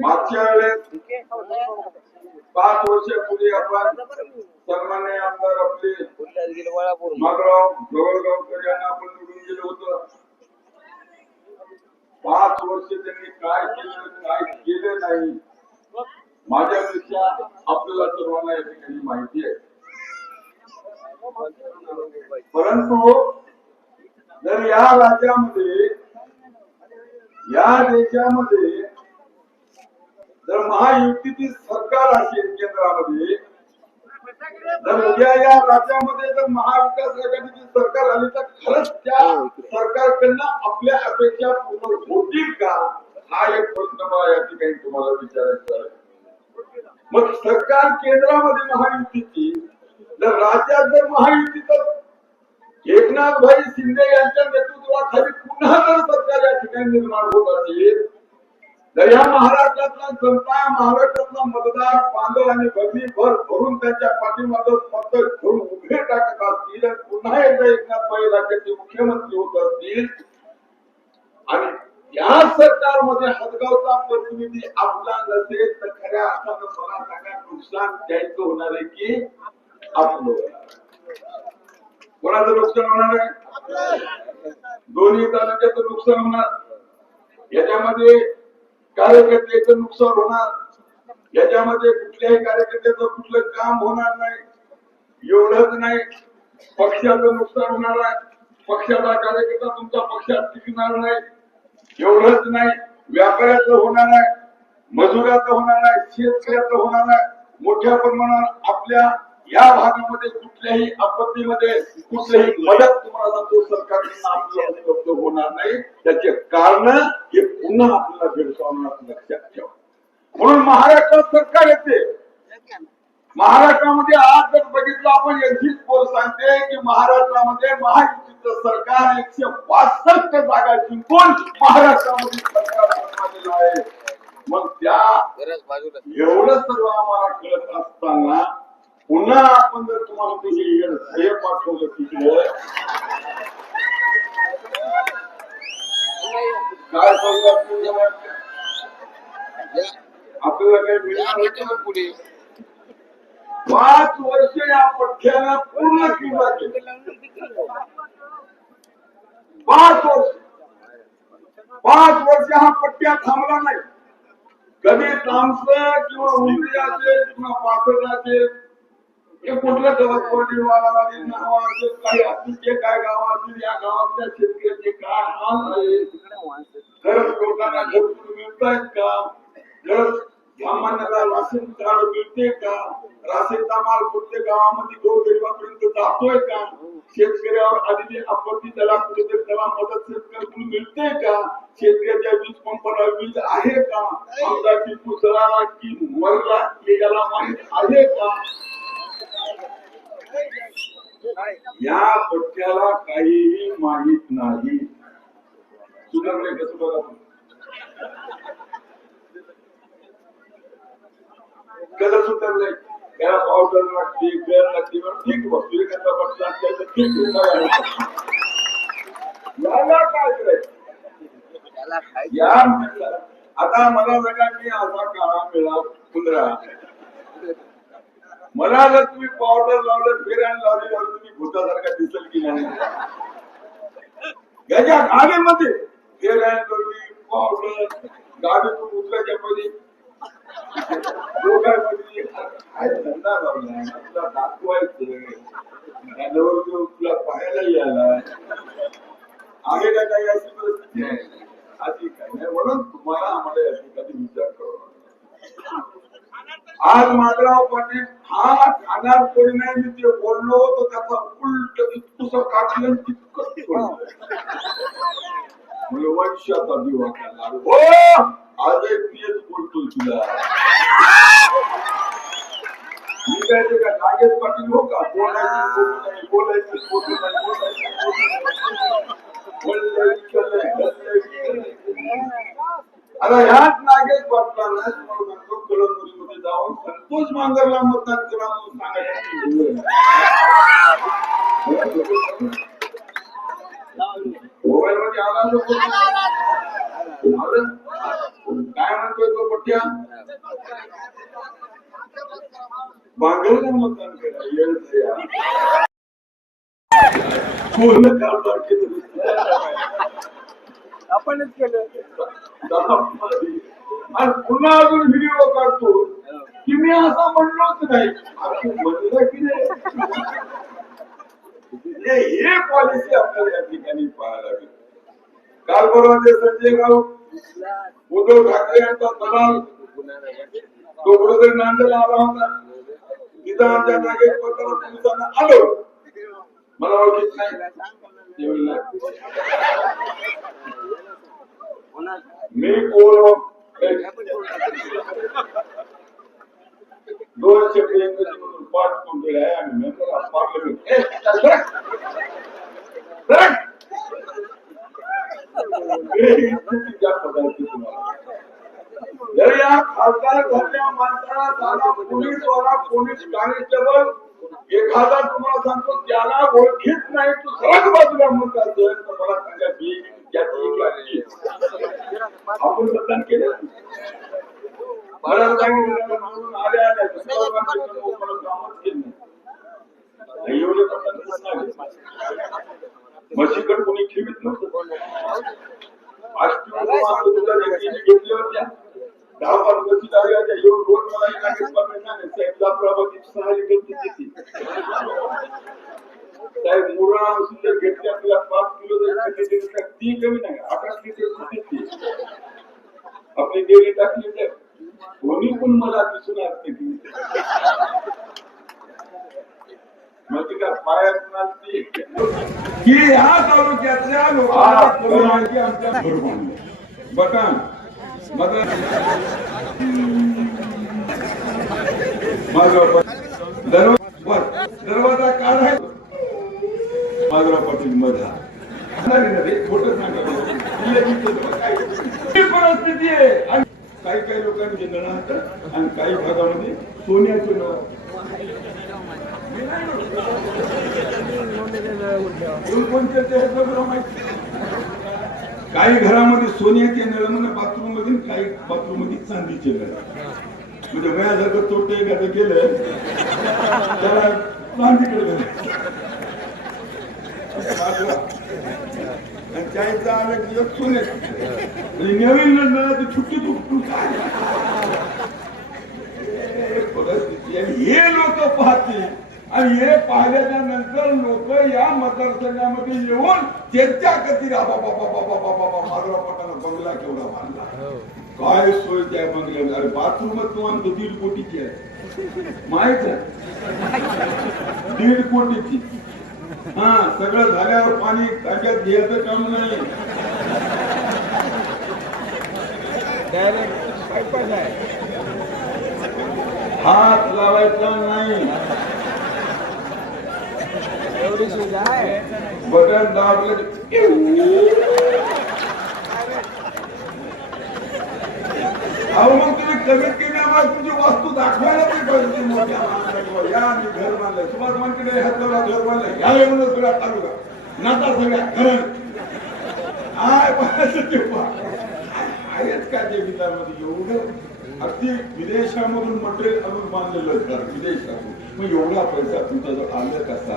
मागच्या वेळेस पाच वर्षापूर्वी आपण सन्मान्य आमदार आपले माधवराव गवळगावकर यांना आपण निवडून गेलो होतो. पाच वर्ष त्यांनी काय केलं काय केलं नाही माझ्यापेक्षा आपल्याला सर्वांना या ठिकाणी माहिती आहे. परंतु जर या राज्यामध्ये या देशामध्ये जर महायुतीची सरकार असेल केंद्रामध्ये जर उद्या या राज्यामध्ये जर महाविकास आघाडीची सरकार आली तर खरंच त्या सरकारकडनं आपल्या अपेक्षा पूर्ण होतील का? हा एक प्रश्न मला या ठिकाणी तुम्हाला विचारायचा आहे. मग सरकार केंद्रामध्ये महायुतीची जर राज्यात जर महायुतीचं एकनाथ भाई शिंदे यांच्या नेतृत्वाखाली पुन्हा जर सत्ता या ठिकाणी निर्माण होत असेल तर या महाराष्ट्रातला जनता महाराष्ट्रातला मतदार बांधव आणि बदली भर भरून त्यांच्या पाठीमागं मत घेऊन उभे टाकत असतील आणि पुन्हा एकदा एकनाथ भाई राज्याचे मुख्यमंत्री होत असतील. आणि या सरकारमध्ये हदगावचा प्रतिनिधी आपला नसेल तर खऱ्या अर्थानं मला सांगा नुकसान द्यायचं होणार आहे की आपलं होणार कोणाचं नुकसान होणार आहे? दोन्ही तालुक्याचं नुकसान होणार. याच्यामध्ये कार्यकर्त्याचं नुकसान होणार. याच्यामध्ये कुठल्याही कार्यकर्त्याचं कुठलं काम होणार नाही. एवढंच नाही. पक्षाचं नुकसान होणार आहे. पक्षाचा कार्यकर्ता तुमच्या पक्षात टिकणार नाही. एवढंच नाही. व्यापाऱ्याचं होणार नाही. मजुराचं होणार नाही. शेतकऱ्याचं होणार नाही. मोठ्या प्रमाणात आपल्या या भागामध्ये कुठल्याही आपत्तीमध्ये कुठलीही मदत तुम्हाला तो सरकारकडून आपल्याला उपलब्ध होणार नाही. त्याचे कारण हे पुन्हा आपल्याला भेडसावणार लक्षात ठेवा. म्हणून महाराष्ट्रात सरकार येते. महाराष्ट्रामध्ये आज जर बघितलं आपण एकवीस पोल सांगते की महाराष्ट्रामध्ये महायुतीचं सरकार एकशे पासष्ट जागा जिंकून महाराष्ट्रामध्ये सरकार आहे. मग त्या एवढं सर्व आम्हाला कळत असताना पुन्हा आपण जर तुम्हाला तुझे हे पाठवलं तिकडे काय सांगू आपल्याला आपल्याला काही मिळणार पुढे. पाच वर्ष या पठ्याला पूर्ण किंवा पाच वर्ष. पाच वर्ष हा पट्ट्या थांबला नाही. कधी तामसं किंवा असेल किंवा पाथर असेल हे कुठलं गवत काही असतील जे काय गाव असतील या गावातल्या शेतकऱ्याचे काय हाल आहे? लोकांना घरकुल मिळतायत का? खरंच सामान्याला राशन कार्ड मिळते का? राशनचा माल गावामध्ये गोरगरिबापर्यंत जातोय का? शेतकऱ्यावर आलेली आपत्ती त्याला कुठेतरी त्याला मदत शेतकऱ्याकडून मिळते का? शेतकऱ्याच्या वीज पंपाला वीज आहे का? आमचा टिपू सराला की मरला हे याला माहीत आहे का? या पट्ट्याला काहीही माहीत नाही. सुधारले कसं बघा तुम्ही. कसं सुधारलंय त्याला पावडर लागते गळ लागते बरं ठीक सूर्यकांता पट्टा ठीक. याला काय करायचं? या आता मला बघा मी असा काळा मिळा कुंदरा. मला जर तुम्ही पावडर लावलं फेऱ्यान लावली तर तुम्ही भूतासारखा दिसेल की नाही? याच्या गाडीमध्ये फेऱ्यान लावली पावडर गाडीतून उतरायच्या पहिले. काय धंदा लावलाय तुला दाखवायचं त्याच्यावर तो तुला पाहायला यायला. आहे का काही अशी परिस्थिती? आहे काही नाही. म्हणून तुम्हाला आम्हाला याची कधी विचार करावा. आज माधवराव पाटील हा खाणार कोणी नाही मी ते बोललो तर त्याचा उलट इतकंसं काटलं तितकंच म्हणजे वंशाचा दिवा हो! आज तेच बोलतो तुला. मी काय ते का नागेश पाटील हो का? बोलायचं बोलायचं बोलायचं बोलायचं ह्याच नागेश पाटलांना कळमनुरीमध्ये जाऊन संतोष मांगरला मतदान करा म्हणून सांगायचं मोबाईल मध्ये आला लोक आलं? घ्या बांगरला मतदान करा. पूर्ण कारभार केलं. आपणच केलं आणि पुन्हा अजून व्हिडिओ काढतो. की मी असा म्हणलोच नाही. म्हणलं की नाही. हे पॉलिसी आपल्याला या ठिकाणी पाहायला लागेल काल परवा संजय राऊत उद्धव ठाकरे यांचा दलाल. तो कुठेतरी नांदेडला आला होता. तिथं आमच्या जागेत पत्राला पोलिसांना आलो. मला ओळखीत नाही. मी कोण दोनशे प्रियंका पाच कोंबडी आहे आणि मेंबर ऑफ पार्लमेंट ए, चल, सरक. सरक. हे चुकीच्या पदार्थ तुम्हाला. जर या खासदार झालेल्या माणसाला साधा पोलीस वाला पोलीस कॉन्स्टेबल एखादा तुम्हाला सांगतो त्याला ओळखीत नाही तू सरळ बाजूला म्हणत असेल तर मला सांगा मी त्याची एक लागली आपण मतदान केलं मला सांगितलं म्हणून आल्या आल्या सर्वांना लोकांना कामच केलं नाही एवढे मतदान करत नाही. म्हशीकडे कोणी ठेवीत नव्हतं घेतल्या होत्या दहा बारा म्हशी लागल्या होत्या एवढं रोज मला एक नागेश पाटील सांगे, साहेब जाफराबादी सहा लिटर दूध देते. साहेब मुरा सुद्धा घेतल्या तुला पाच किलो जर कमी दिली तर ती कमी नाही अकरा लिटर दूध देते आपली डेली टाकली तर कोणी पण मला दिसून असते की मग ती काय पायात नाचते की ह्या तालुक्यातल्या लोकांना कोणी माहिती आमच्या बरोबर बटन मदन दरवाजा दरवाजा काढाय माधुराव पाटील मधा खोट परिस्थिती आहे. आणि काही काही लोकांचे नळ आणि काही भागामध्ये सोन्याचे नळ कोणकोणते ते माहिती? काही घरामध्ये सोन्याचे नळ म्हणजे बाथरूममध्ये काही बाथरूममध्ये चांदीचे नळ. म्हणजे वयासारखं तोटे एखादं केलं त्याला चांदीकडे घालायचं. आलं की छुट्टी हे लोक पाहतील. आणि हे पाहिल्याच्या नंतर लोक या मतदारसंघामध्ये येऊन त्यांच्या कधी बाबा बाबा बाबा बाबा बाबा माधवराव पटाला बंगला केवढा बांधला काय सोय त्या बंगल्यात अरे बाथरूम तुम्हाला दीड कोटीची आहे. माहीत आहे? दीड कोटीची. हा सगळं झाल्यावर पाणी ताब्यात घ्यायचं काम नाही. डायरेक्ट पाईपच आहे हात लावायचा नाही. एवढी आहे. बटन दाबलं अहो मग तुम्ही कमीत कमी आम्हाला तुमची वस्तू दाखवायला तरी पाहिजे मोठ्या या मी घर बांधलं सुभाष मानकडे हात लावला घर बांधलं या म्हणून सगळ्या तालुका. नाता सगळ्या घर. आय पाहायचं ते पहा. आहेच का ते विधामध्ये एवढं? अगदी विदेशामधून मटेरियल आणून बांधलेलं घर विदेशातून मग एवढा पैसा तुमच्याजवळ आलं कसा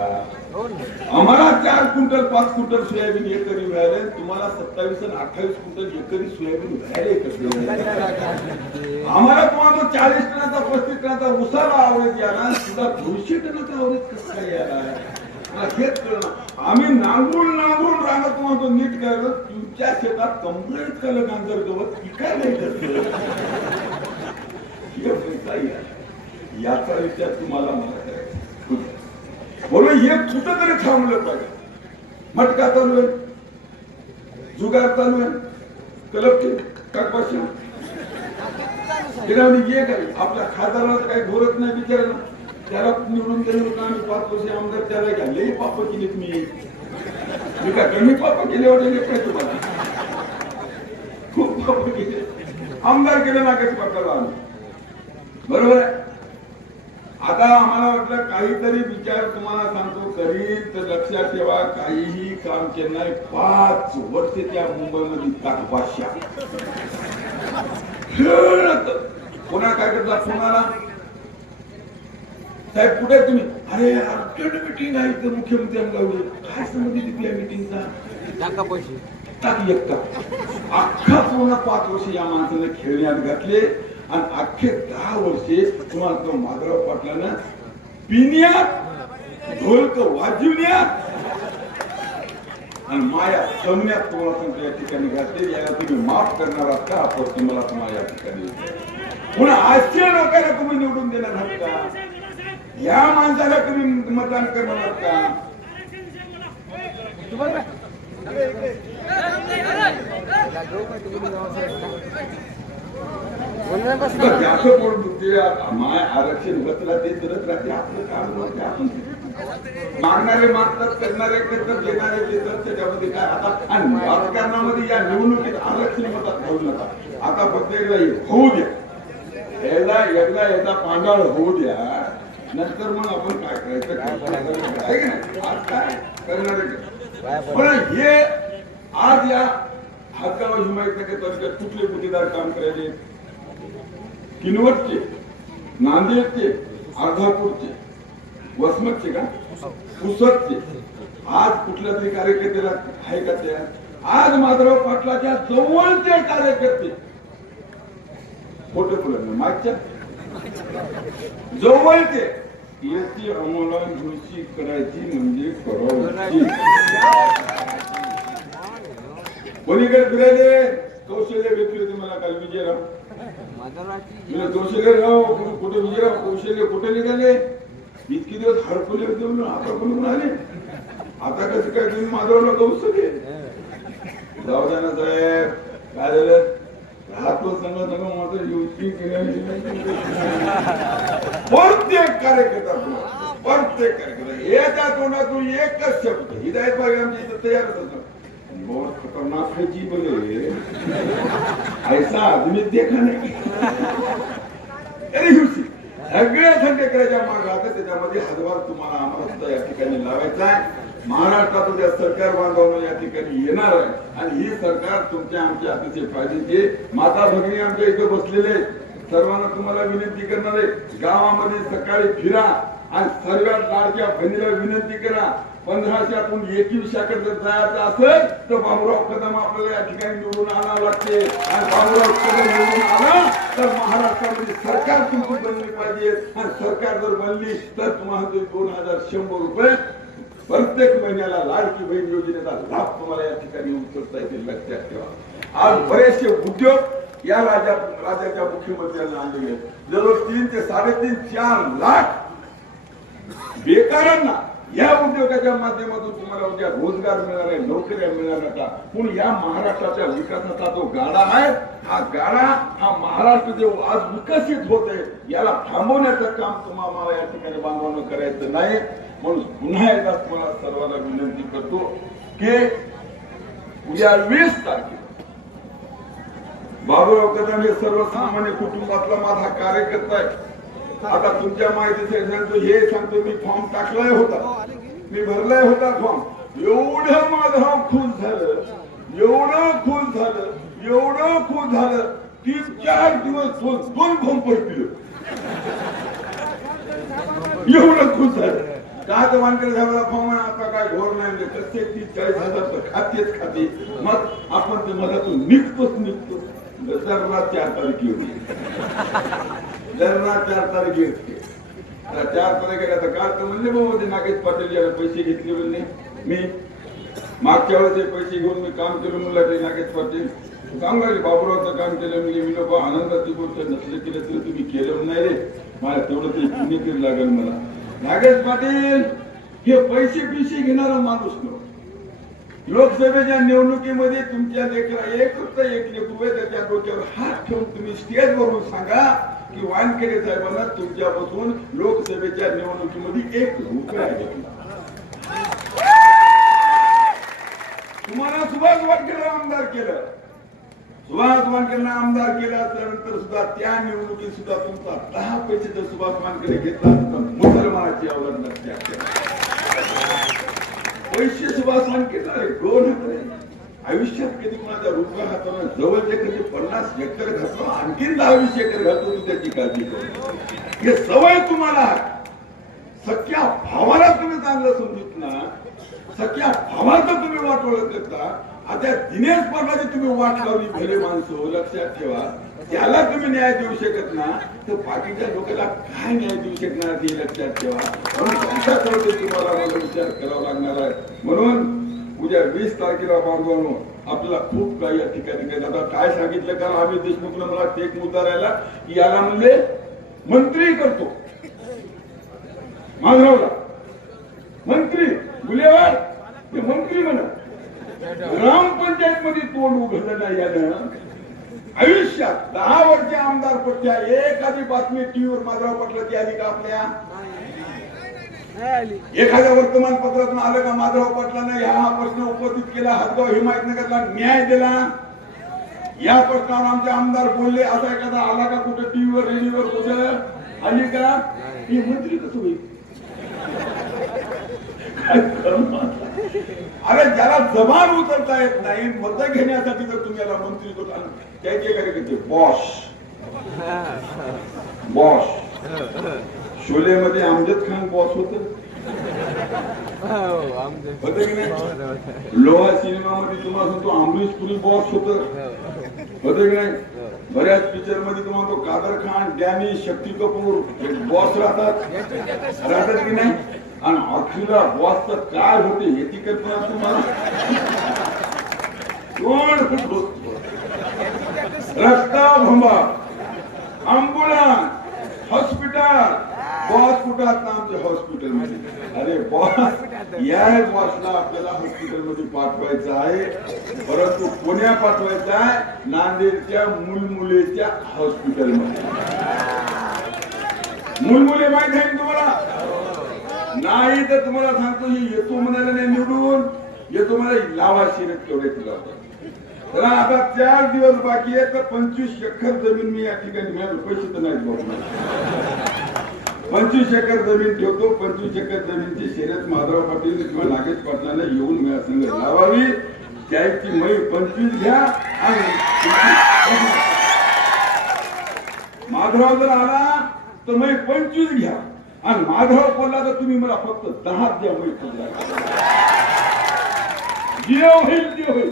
आम्हाला चार क्विंटल पाच क्विंटल सोयाबीन एकरी मिळाले. तुम्हाला सत्तावीस आणि अठ्ठावीस क्विंटल एकरी सोयाबीन मिळाले कसे आम्हाला तुम्हाला चाळीस टनाचा पस्तीस टनाचा उसाला आवडत याला तुला दोनशे टनाचा आवडत कसं काय याला हेच कळलं. आम्ही नांगून नांगूळ राहणं तुम्हाला नीट करायला तुमच्या शेतात कंप्लेंट केलं गांजर गवत पिकायला नाही करत हे पैसा या. याचा विचार तुम्हाला मला करायचा म्हणून हे कुठं तरी थांबलं पाहिजे. मटका चालू आहे. जुगार चालू आहे. कलपचे काकपाशी. काय? आपल्या खासदाराला काही घोरत नाही विचार ना त्याला निवडून दिलं होतं आम्ही पाच वर्ष आमदार त्याला घ्या. लई पाप केलीत तुम्ही मी काय कमी पाप केले वाटले काय तुम्हाला? खूप पाप केले. आमदार केले नागेश पाटाला आम्ही. बरोबर आहे? आता आम्हाला वाटलं काहीतरी विचार तुम्हाला सांगतो. करील तर लक्षात ठेवा काहीही काम केलं नाही पाच वर्ष त्या मुंबईमध्ये ताकपाशा खेळत. कार्यकर्ता फोन आला साहेब कुठे तुम्ही? अरे अर्जंट मिटिंग आहे इथं मुख्यमंत्री काय संबंधित तिथल्या मिटिंगचा टाका पैसे. टाक एकटा अख्खा पूर्ण पाच वर्ष या माणसाने खेळण्यात घातले. आणि अख्खे दहा वर्षे तुम्हाला तो माधवराव पाटलानं पिण्यात ढोलक वाजवण्यात आणि माया जमण्यात तुम्हाला तुमच्या या ठिकाणी घातले याला तुम्ही माफ करणार आहात का? आपण तुम्हाला तुम्हाला या ठिकाणी पुन्हा आजच्या लोकांना तुम्ही निवडून देणार आहात का? या माणसाला तुम्ही मतदान करणार आहात का? ज्याचं पोट दुखते, माय आरक्षण होत राहते करत राहते आपलं काम नव्हते आपण मागणारे मागतात करणारे करतात घेणारे घेतात त्याच्यामध्ये काय? आता आणि राजकारणामध्ये या निवडणुकीत आरक्षण मतात घेऊ नका. आता फक्त एकदा होऊ द्या. एकदा एकदा एकदा पांढळ होऊ द्या. नंतर मग आपण काय करायचं? काय आज काय? करणारे. पण हे आज या हातगाव हिमायतनगर तालुक्यात कुठले गुन्हेगार काम करायचे किनवटचे नांदेडचे अर्धापूरचे वसमतचे का? पुसदचे. आज कुठल्या तरी कार्यकर्त्याला आहे का त्या? आज माधवराव पाटलाच्या जवळचे कार्यकर्ते. फोटो पुढे मागच्या. जवळचे याची अंमलबजावणी करायची म्हणजे करायची कोणीकडे फिरायले कौशल्य भेटली होती मला काल विजयराव. तुला कौशल्यराव कुठे विजयराव? कौशल्य कुठे निघाले? इतके दिवस हडकुले होते म्हणून आता पण आले? आता कसं काय तुम्ही माधवला कौशल्य जाऊ द्या ना साहेब. काय झालं? राहतो संघ संघ माझं युती प्रत्येक कार्यकर्ता प्रत्येक कार्यकर्ता याच्या तोंडातून एकच शब्द. हिदायत बाग आमच्या इथं तयारच होतं बहुत खतरनाक है जी बोले। ऐसा आदमी देखा नाही। अरे हुसी सगळ्या संघटनाच्या माग आता त्याच्यामध्ये हातभार तुम्हाला आम्हाला सुद्धा या ठिकाणी लावायचा आहे. महाराष्ट्रातून उद्या सरकार बांधवणं या ठिकाणी येणार आहे आणि ही सरकार तुमच्या आमच्या अतिशय फायदेचे माता भगिनी आमच्या इथं बसलेले सर्वांना तुम्हाला विनंती करणार आहे. गावामध्ये सकाळी फिरा आणि सर्वात लाडक्या बहिणीला विनंती करा. पंधराशेतून एकविसाकडे जर जायचं असेल तर बाबूराव कदम आपल्याला या ठिकाणी निवडून आणावं लागते. आणि बाबूराव कदम निवडून आला तर महाराष्ट्रामध्ये सरकार तुमची बनली पाहिजे. आणि सरकार जर बनली तर तुम्हाला ते दोन हजार शंभर रुपये प्रत्येक महिन्याला लाडकी बहीण योजनेचा लाभ तुम्हाला या ठिकाणी उचलता येतील लक्षात ठेवा. आज बरेचसे उद्योग या राजा राज्याच्या मुख्यमंत्र्यांना आणले गेले जवळ तीन ते साडेतीन चार लाख बेकारांना या उद्योगाच्या माध्यमातून तुम्हाला उद्या रोजगार मिळणार आहे नोकऱ्या मिळणार का? पण या महाराष्ट्राच्या विकासाचा जो गाडा आहे हा गाडा हा महाराष्ट्र जो आज विकसित होते याला थांबवण्याचं काम तुम्हाला या ठिकाणी बांधवानं करायचं नाही. म्हणून पुन्हा एकदा तुम्हाला सर्वांना विनंती करतो की उद्या वीस तारखेला बाबूराव कदम हे सर्वसामान्य कुटुंबातला माझा कार्यकर्ता आहे. आता तुमच्या माहितीसाठी सांगतो हे सांगतो मी फॉर्म टाकलाय होता. मी भरलाय होता फॉर्म एवढं माझं खुश झालं एवढं खुश झालं एवढं खुश झालं तीन चार दिवस दोन फॉर्म पडतील. एवढं खुश झालं. काय तर वानकर साहेबाला फॉर्म आहे आता काय घोर नाही म्हणजे कसे तीस चाळीस हजार तर खातेच खाते. मग आपण ते मधातून निघतोच निघतो दरला चार तारखे होती. दरला चार तारीख आता चार तारखेला तर काल तर म्हणले बाबा ते नागेश पाटील याला पैसे घेतले म्हणले मी मागच्या वेळेस पैसे घेऊन मी काम केलं म्हणलं ते नागेश पाटील सांगायचे बाबुरावचं काम केलं म्हणजे मी लोक आनंदाची गोष्ट नसले केलं तरी तुम्ही केलं नाही रे मला तेवढं ते पुण्य तरी लागेल मला नागेश पाटील हे पैसे पिसे घेणारा माणूस नव्हता लोकसभेच्या निवडणुकीमध्ये तुमच्या लेकरा एक फक्त एक लेकरू आहे. त्याच्या डोक्यावर हात ठेवून तुम्ही स्टेजवरून सांगा की वानखेडे साहेबांना तुमच्यापासून लोकसभेच्या निवडणुकीमध्ये एक रुपया घेतला तुम्हाला सुभाष वानखेडे आमदार केलं. सुभाष वानखेडे आमदार केला त्यानंतर सुद्धा त्या निवडणुकीत सुद्धा तुमचा दहा पैसे जर सुभाष वानखेडे घेतला तर मुसलमानाची अवलंब पैसे सुभाष वानखेडे दोन हजार आयुष्यात कधी कोणाच्या रुपया हातानं जवळचे कधी पन्नास एकर घातलो आणखीन दहा वीस एकर घालतो मी त्याची काळजी करतो हे सवय तुम्हाला सख्या भावाला तुम्ही चांगलं समजत ना सख्या भावाचं तुम्ही वाट ओळख करता आता दिनेश पाटलाची तुम्ही वाट लावली भले माणसं लक्षात ठेवा. त्याला तुम्ही न्याय देऊ शकत ना तर बाकीच्या लोकांना काय न्याय देऊ शकणार ते लक्षात ठेवा. म्हणून तुम्हाला मला विचार करावा लागणार आहे. म्हणून उद्या वीस तारखेला बांधवानो आपल्याला खूप काही या ठिकाणी काही आता काय सांगितलं कारण आम्ही देशमुखला मला एक मुद्दा राहिला की याला म्हणले मंत्री करतो. माधवला. मंत्री गुलेवार ते मंत्री म्हणा. ग्रामपंचायत मध्ये तोंड उघडलं नाही यानं. आयुष्यात दहा वर्ष आमदार पट्ट्या. एखादी बातमी टीव्हीवर माधवराव पटलाची आली का आपल्या? एखाद्या वर्तमानपत्रातून आलं का माधव पाटलानं या हा प्रश्न उपस्थित केला हदगाव हिमायतनगरला न्याय दिला या प्रश्नावर आमचे आमदार बोलले असा एखादा आला का कुठं टीव्हीवर रेडिओवर कुठं? आली का? ही मंत्री कसं होईल अरे ज्याला जबान उतरता येत नाही मत घेण्यासाठी जर तुम्ही याला मंत्री करता त्याची एखादी बॉश बॉश शोलेमध्ये अमजद खान बॉस होत. हो, होतं की नाही? लोहा सिनेमामध्ये तुम्हाला सांगतो अमरीश पुरी बॉस होत. होतं की नाही? बऱ्याच पिक्चरमध्ये तुम्हाला तो कादर खान डॅनी शक्ती कपूर बॉस राहतात. राहतात की नाही? आणि अखिला बॉस तर काय होते याची कल्पना तुम्हाला? कोण रस्ता भंबा अम्बुलन्स हॉस्पिटल बॉस कुठं असतं आमच्या हॉस्पिटलमध्ये? अरे बॉस या बॉसला आपल्याला हॉस्पिटलमध्ये पाठवायचं आहे. परंतु कोण्या पाठवायचं आहे नांदेडच्या मुलमुलेच्या हॉस्पिटलमध्ये मुलमुले माहीत आहे तुम्हाला? नाही तर तुम्हाला सांगतो येतो म्हणायला नाही निवडून. येतो मला लावा शिरत तेवढ्याची तुला. आता चार दिवस बाकी आहे तर पंचवीस एकर जमीन मी या ठिकाणी मिळालो पैसे तर नाही पंचवीस एकर जमीन ठेवतो पंचवीस एकर जमीनची शर्यत माधवराव पाटील किंवा नागेश पाटलांना येऊन संघ लावावी. त्याची मै पंचवीस घ्या आणि माधवराव जर आला तर मै पंचवीस घ्या. आणि माधव बोलला तर तुम्ही मला फक्त दहा द्या मै पंधरा जे होईल ते होईल.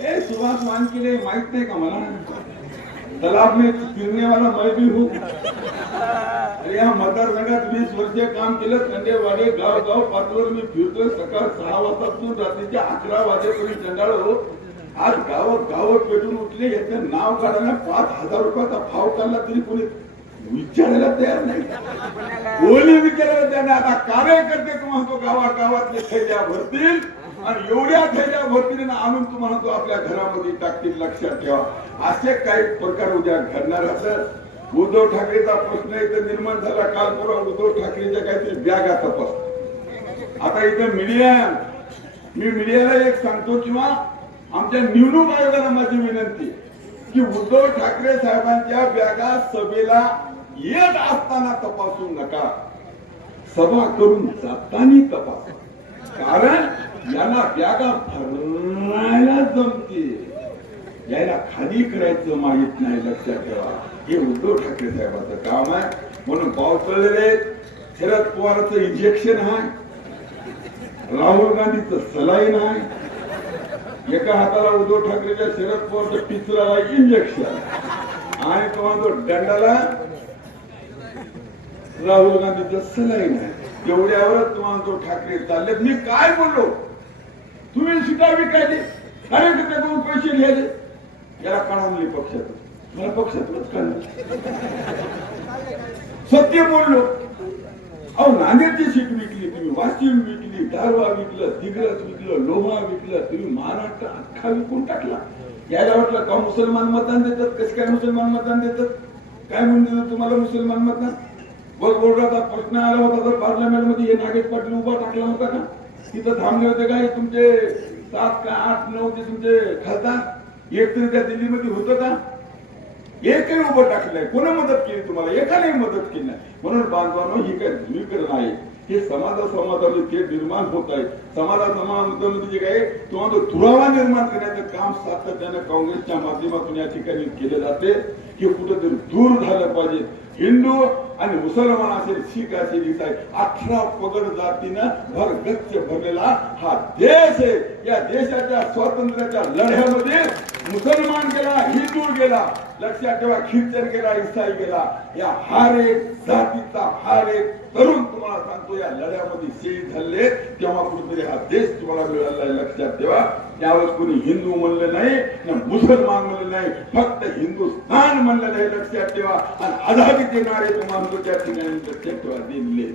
ए सुभाष मानकिले माहीत नाही का मला? तलाब में फिरने वाला मैं भी हूँ. या मतदारसंघात वीस वर्ष काम केलं खंडेवाडे गाव गाव पाचवर मी फिरतोय. सकाळ सहा वाजतापासून रात्रीच्या अकरा वाजेपर्यंत चंडाळो हो. आज गावात गावात पेटून उठले याचं नाव काढायला पाच हजार रुपयाचा भाव काढला तरी कोणी विचारायला तयार नाही. कोणी विचारायला तयार नाही. आता कार्यकर्ते तुम्हाला गावा गावातले थैल्या भरतील आणि एवढ्या थैल्या भरतील आणून तुम्हाला तो आपल्या घरामध्ये टाकतील. लक्षात ठेवा. असे काही प्रकार उद्या घडणार असत उद्धव ठाकरेचा प्रश्न इथं निर्माण झाला. काल पुरा उद्धव ठाकरेच्या काहीतरी बॅगा तपास आता इथं मीडिया मी मीडियाला एक सांगतो किंवा आमच्या निवडणूक आयोगाला माझी विनंती की उद्धव ठाकरे साहेबांच्या बॅगा सभेला येत असताना तपासू नका. सभा करून जातानी तपास. कारण याला बॅगा भरायला जमते यायला खाली करायचं माहीत नाही लक्षात ठेवा. हे उद्धव ठाकरे साहेबांचं काम आहे. म्हणून पावसाळलेले शरद पवारचं इंजेक्शन आहे. राहुल गांधीचं सलाईन आहे. एका हाताला उद्धव ठाकरेच्या शरद पवारचं पिचराला इंजेक्शन आणि तुम्हाला तो दंडाला राहुल गांधीचं सलाईन आहे. एवढ्यावरच तुम्हाला तो ठाकरे चाललेत. मी काय बोललो? तुम्ही सुद्धा विकायचे. कार्यकर्त्याकडून पैसे घ्यायचे. याला काढावले पक्षात मला पक्षातूनच सत्य बोललो. अहो नांदेडची सीट विकली तुम्ही वाशिम विकली दारवा विकलं दिग्रस विकलं लोहा विकलं तुम्ही महाराष्ट्र अख्खा विकून टाकला. यायला वाटलं का मुसलमान मतदान देतात? कसं काय मुसलमान मतदान देतात? काय म्हणून देतात तुम्हाला मुसलमान मतदान? बस बोर्डाचा प्रश्न आला होता तर पार्लमेंटमध्ये हे नागेश पाटील उभा टाकला होता का तिथं थांबले होते काय तुमचे सात का आठ नऊ ते तुमचे खासदार? एक तरी त्या दिल्लीमध्ये होतं का? एकही उभं टाकलं नाही कोणा मदत केली तुम्हाला? एकाने मदत केली नाही. म्हणून बांधवांनो ही काय ध्रुवीकरण आहे हे समाजा समाजामध्ये ते निर्माण होत आहे समाजा समाजामध्ये जे काय तुम्हाला तो दुरावा निर्माण करण्याचं काम सातत्यानं काँग्रेसच्या माध्यमातून या ठिकाणी केले जाते. हे कुठेतरी दूर झालं पाहिजे. हिंदू आणि मुसलमान असेल शीख असेल इसाई अठरा पगड जातीनं भरगच्च भरलेला हा देश आहे. या देशाच्या स्वातंत्र्याच्या लढ्यामध्ये मुसलमान गेला हिंदू गेला लक्षात ठेवा ख्रिश्चन गेला इसाई गेला. या हर एक जातीचा हर एक तरुण तुम्हाला सांगतो या लढ्यामध्ये शहीद झाले. तेव्हा कुठेतरी हा देश तुम्हाला मिळाला लक्षात ठेवा. त्यावेळेस कोणी हिंदू म्हणलं नाही ना मुसलमान म्हणलं नाही फक्त हिंदुस्थान म्हणलं नाही लक्षात ठेवा. आणि आझादीचे नारे तुम्हाला त्या ठिकाणी लक्षात ठेवा दिले.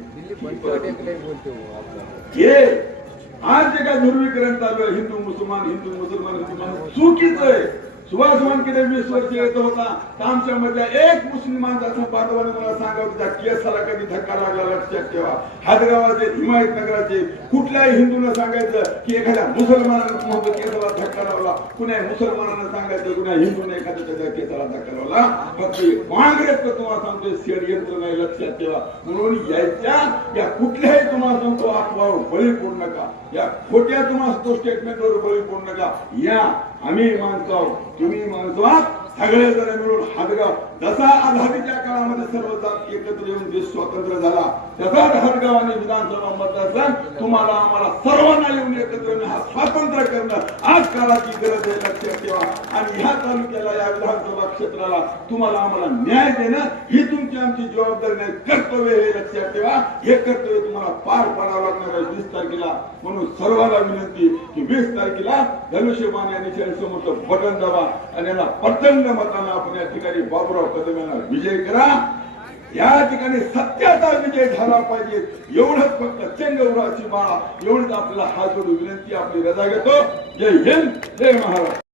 आज जे काय ध्रुवीकरण चालू आहे हिंदू मुसलमान हिंदू मुसलमान चुकीचं आहे. सुभाष वानखेडे वीस वर्ष येत होता आमच्या मधल्या एक मुस्लिम माणसाचं बांधवाने मला सांगावं त्या केसाला कधी धक्का लागला लक्षात ठेवा हादगावाचे हिमायतनगराचे कुठल्याही हिंदूला सांगायचं की एखाद्या मुसलमानानं केसाला धक्का लावला कुण्या मुसलमानानं सांगायचं कुण्या हिंदूने एखाद्या त्याच्या केसाला धक्का लावला फक्त काँग्रेस तुम्हाला सांगतोय षडयंत्र नाही लक्षात ठेवा म्हणून यायच्या या कुठल्याही तुम्हाला सांगतो अफवावर बळी पडू नका. या खोट्या तुम्हाला सांगतो स्टेटमेंटवर बळी पडू नका. या आम्ही मानतो आहोत तुम्ही मानतो आहात सगळे जण मिळून हादगाव जसा आघाडीच्या काळामध्ये सर्व जात एकत्र येऊन देश स्वतंत्र झाला तसा हादगाव आणि विधानसभा मतदारसंघ तुम्हाला आम्हाला सर्वांना येऊन एकत्र येऊन हा स्वातंत्र्य करणं आज काळाची गरज आहे लक्षात ठेवा. आणि ह्या तालुक्याला या विधानसभा क्षेत्राला तुम्हाला आम्हाला न्याय देणं ही तुमची आमची जबाबदारी नाही. कर्तव्य हे लक्षात ठेवा. हे कर्तव्य तुम्हाला पार पाडावं लागणार आहे वीस तारखेला. म्हणून सर्वांना विनंती की वीस तारखेला धनुष्यबाण यांनी समोरचं बटन दाबा. आणि याला प्रचंड मतांना आपण या ठिकाणी बाबुराव कदम यांना विजय करा. या ठिकाणी सत्याचा विजय झाला पाहिजे. एवढंच फक्त चंगवराची बाळा एवढंच आपल्याला हा जोडून विनंती आपली रजा घेतो. जय हिंद जय महाराज